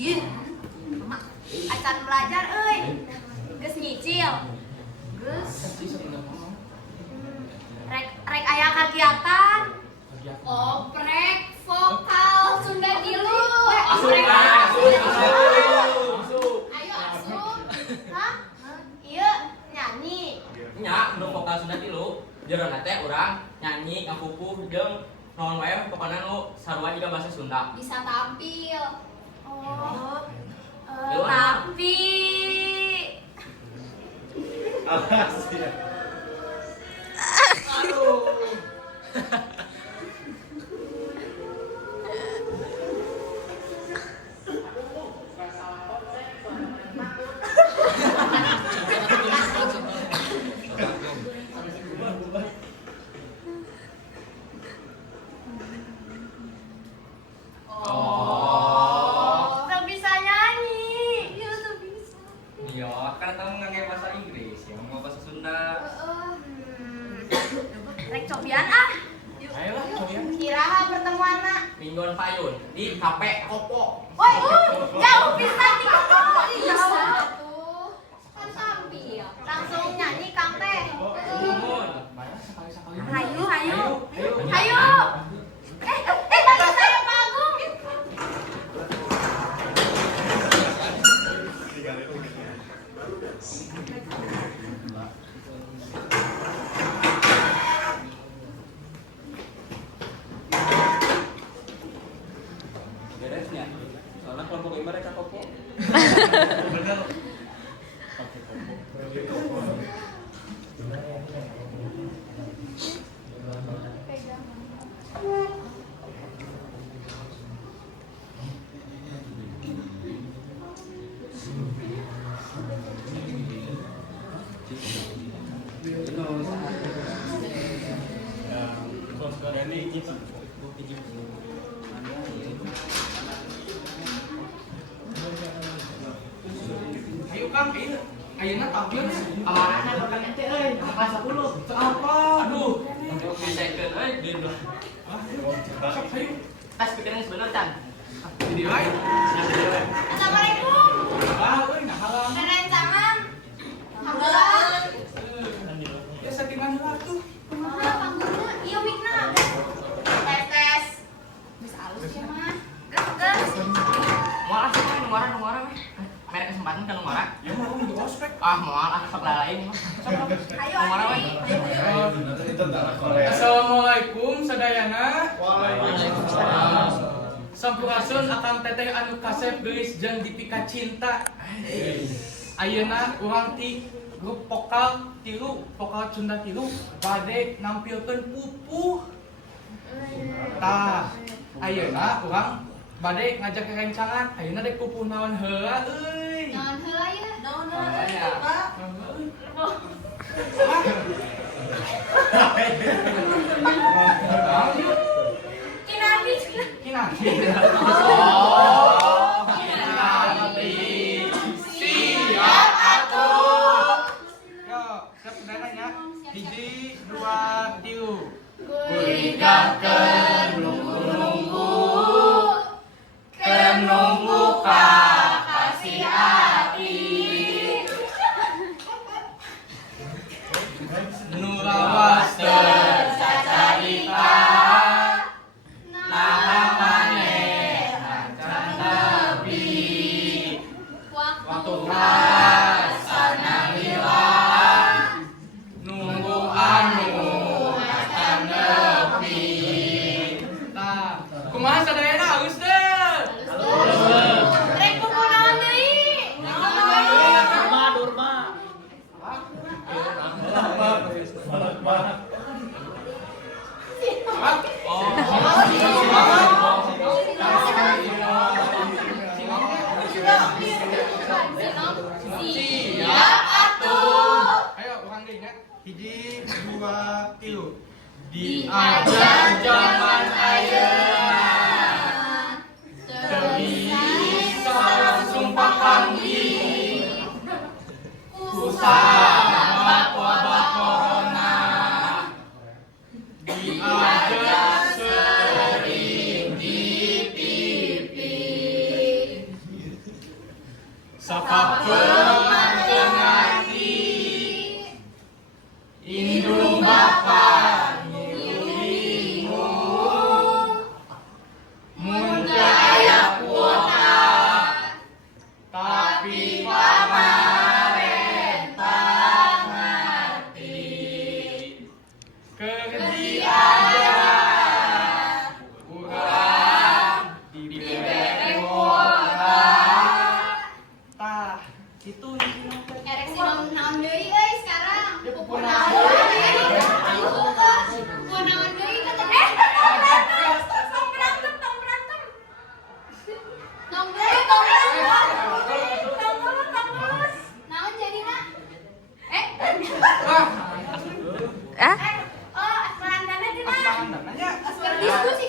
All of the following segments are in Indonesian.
Ih, acan belajar euy. Geus nyicil. Geus. Rek aya kagiatan. Oprek vokal Sunda Dilu. Ayo asup. Hah? Ieu nyanyi. Nya, nu vokal Sunda Dilu. Jeurona teh urang nyanyi ngapupuh jeung naon wae pokona nu sarua juga bahasa Sunda. Bisa tampil. Oh. Yuk, Tapi Alas ya. tak bisa nyanyi. Iya, tak bisa. Iya, kan tahu ngangge bahasa Inggris, yang mau bahasa Sunda. Rek cobian ah. Ayolah, cobian. Kiraha pertemuanna. Mingguan payun di kafe Kopo. Woi, jauh pisan di kopo. Iya, atuh. Kan tampil. Langsung nyanyi Kang Teh. Nuhun. Hayu, hayu. Hayu. Bagi saya Pak Agung. Beresnya. Soalnya kelompok ini mereka Kopo. Bener. Ayo Kang, ayeuna tampil nya. Amarana bukan ente euy, kelas 10. Apa? Aduh, disekeun euy di Sok ayo. tas pikiran sebenarnya Chan. Jadi ayo. Assalamualaikum. Ah, euy ngahalang. Kerencangan. Alhamdulillah. Ya settingan heula tuh. Kumaha panggungna? Ieu mikna. Tes. Bisa alus ya mah. Ges. Moal sih nomor meh. Merek kesempatan kan nomor. Ya mau di ospek. Ah, moal sok lalain mah. Ayo Nomor Adi. Itu tentara Korea. Assalamualaikum sadayana. Waalaikumsalam. Sampurasun akang teteh anu kasep geulis jeung dipika cinta. Ayeuna urang ti grup vokal Sunda Tilu bade nampilkeun pupuh. Tah, ayeuna urang bade ngajak kerencangan. Ayeuna dek pupuh naon heula euy. Naon heula ieu? Naon Aya. Kinadi. Kinanti. Oh, Kinanti. Siap atuh. Yo, siap udaranya. Hiji, dua, tilu. Kuringgakeun nunggu-nunggu. Keur nunggu ka kasih hati. Nu lawas teu Sacarita. Nah maneh acan Naon jadina? Ah? Oh, asmarandana cenah. Nanya.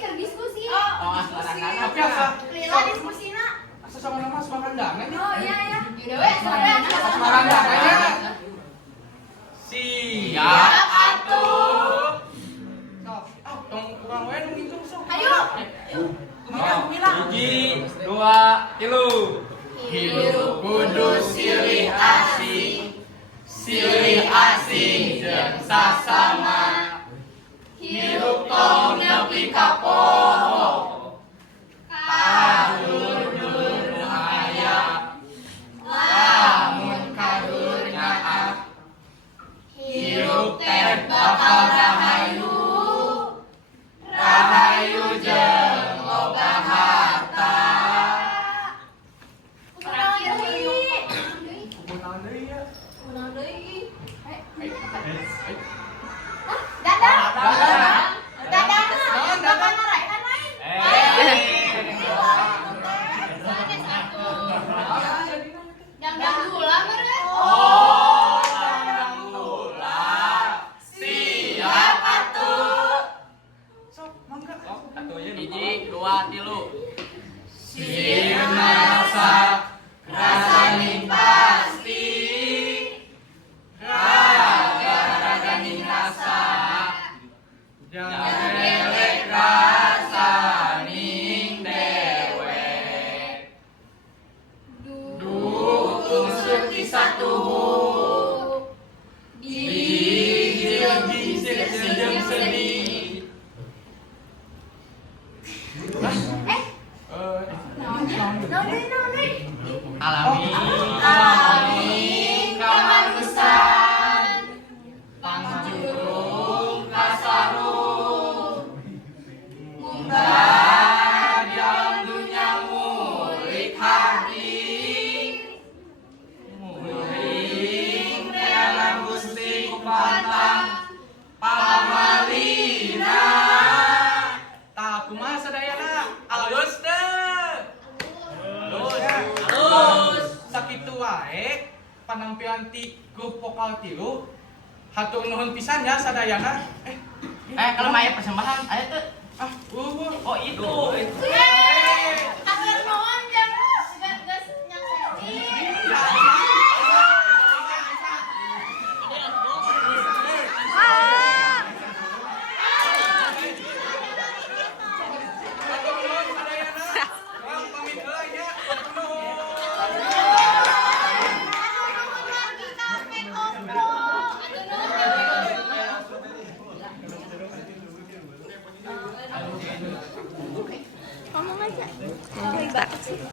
Keur diskusi. Oh, asmarandana. Tapi asa Lila diskusina. asa sama nama asmarandana nih. Oh, iya ya. Yaudah we, asmarandana. Asmarandana. Siap atuh. Sok, tong urang we nu ngitung sok. Ayo. Hiji, dua, tilu. Hidup kudu silih asih, silih asih jeung sasama. Hidup tong nepi ka poho, kadur-dur nu aya, lamun kadur nyaah. Hidup teh bakal rahayu, rahayu jeung loba harta. Terakhir deui. Kunaon deui ya? Kunaon deui? Ai. Dadang. Dadang. Dadang. Naon, Dadang dadang? naraikan lain. Dangdang gula meureun. Oh, dandang gula. Siap atuh. Sok, mangga. Hiji, dua, tilu. Sirna rasaning pasti. Raga-raganing rasa. Jangan elek rasaning dewek. Dukung seperti satu. Dijeng sedih. Naon deui? Alami. Alami kamanusan. Pangjurung kasaru. Mudah di alam dunia mulik hati. Muling dengan Gusti kupantang pamalina. Tak kumaha sadayana alus deh. Alus. Sakitu wae panampilan ti grup vokal tilu. Hatur nuhun pisan ya sadayana. Kalau maya persembahan, ayo tuh. Oh itu. Atur nuhun jeung geus nyang Ngomong aja. Ngomong banget sih.